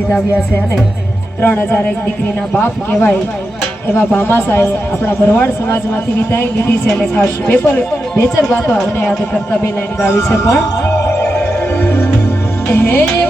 ઉપસ્થિત આવ્યા છે અને 3001 દીકરીના બાપ કહેવાય એવા ભામાસાએ આપણા ભરવાડ સમાજમાંથી વિદાય લીધી છે અને ખાસ બે ચાર વાતો આપણે યાદ કરતા બે લાઈન ગાવી છે પણ હે